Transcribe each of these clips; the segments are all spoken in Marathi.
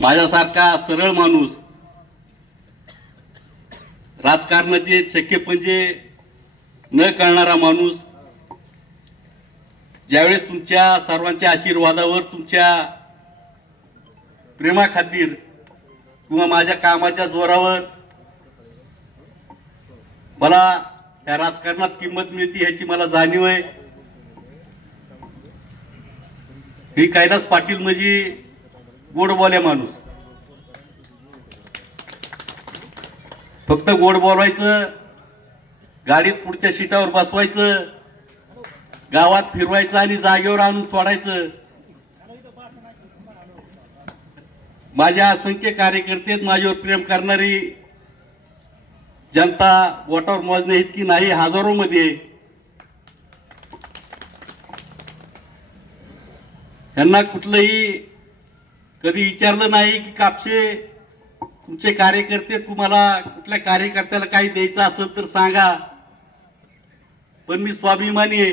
माझ्यासारखा सरळ माणूस राजकारणाचे चक्केपंजे न कळणारा माणूस ज्यावेळेस तुमच्या सर्वांच्या आशीर्वादावर तुमच्या प्रेमाखातीर किंवा माझ्या कामाच्या जोरावर मला या राजकारणात किंमत मिळते ह्याची मला जाणीव आहे. ही कैलास पाटील म्हणजे गोड बोले माणूस. फक्त गोड बोलवायचं गाडीत पुढच्या सीटावर बसवायचं गावात फिरवायचं आणि जागेवर आणून सोडायचं. माझ्या असंख्य कार्यकर्ते माझ्यावर प्रेम करणारी जनता बोटावर मोजणे इतकी नाही हजारो मध्ये. यांना कुठलंही कधी विचारलं नाही की कापशे तुमचे कार्यकर्ते तुम्हाला कुठल्या कार्यकर्त्याला काही द्यायचं असेल तर सांगा. पण मी स्वाभिमानी आहे.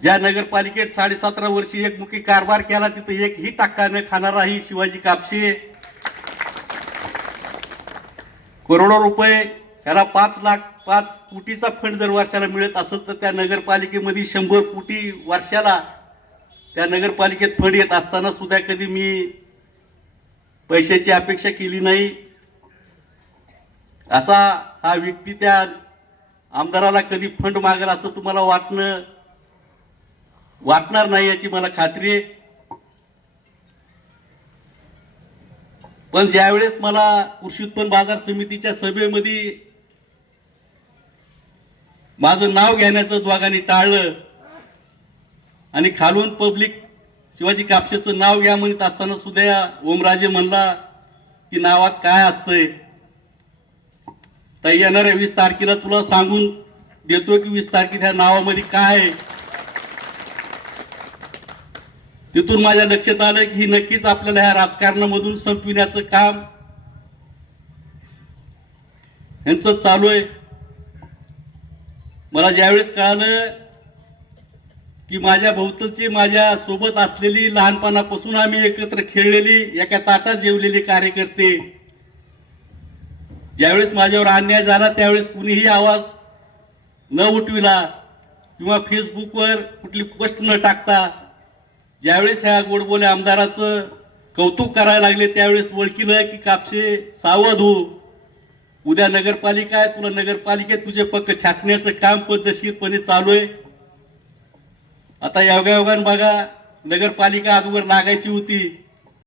ज्या नगरपालिकेत साडेसतरा वर्षी एकमुखी कारभार केला तिथं एकही टक्का न खाणार आहे शिवाजी कापशे करोडो रुपये याला पाच लाख पाच कोटीचा फंड जर वर्षाला मिळत असेल तर त्या नगरपालिकेमध्ये शंभर कोटी वर्षाला त्या नगरपालिकेत फंड येत असताना सुद्धा कधी मी पैशाची अपेक्षा केली नाही. असा हा व्यक्ती त्या आमदाराला कधी फंड मागेल असं तुम्हाला वाटणं वाटणार नाही याची मला खात्री आहे. पण ज्यावेळेस मला कृषी उत्पन्न बाजार समितीच्या सभेमध्ये माझं नाव घेण्याचं दोघांनी टाळलं आणि खालून पब्लिक शिवाजी कापशेचं नाव घ्या म्हणत असताना सुद्धा ओमराजे म्हणला की नावात काय असतंय? तर येणाऱ्या वीस तारखेला तुला सांगून देतो की वीस तारखेत ह्या नावामध्ये काय आहे? तिथून माझ्या लक्षात आलं की ही नक्कीच आपल्याला ह्या राजकारणामधून संपविण्याचं काम यांचं चालू आहे. मला ज्यावेळेस कळालं की माझ्या भोवतलची माझ्या सोबत असलेली लहानपणापासून आम्ही एकत्र खेळलेली एका ताटात जेवलेले कार्यकर्ते. ज्यावेळेस माझ्यावर अन्याय झाला त्यावेळेस कुणीही आवाज न उठविला किंवा फेसबुकवर कुठली पोस्ट न टाकता ज्यावेळेस ह्या गोडबोले आमदाराचं कौतुक करायला लागले त्यावेळेस ओळखीलं की कापसे सावध हो. उद्या नगरपालिका आहे तुला नगरपालिकेत तुझे पक्क छाटण्याचं काम पद्धतशीरपणे चालू आहे. आता योगायोगान बघा नगरपालिका अगोदर लागायची होती.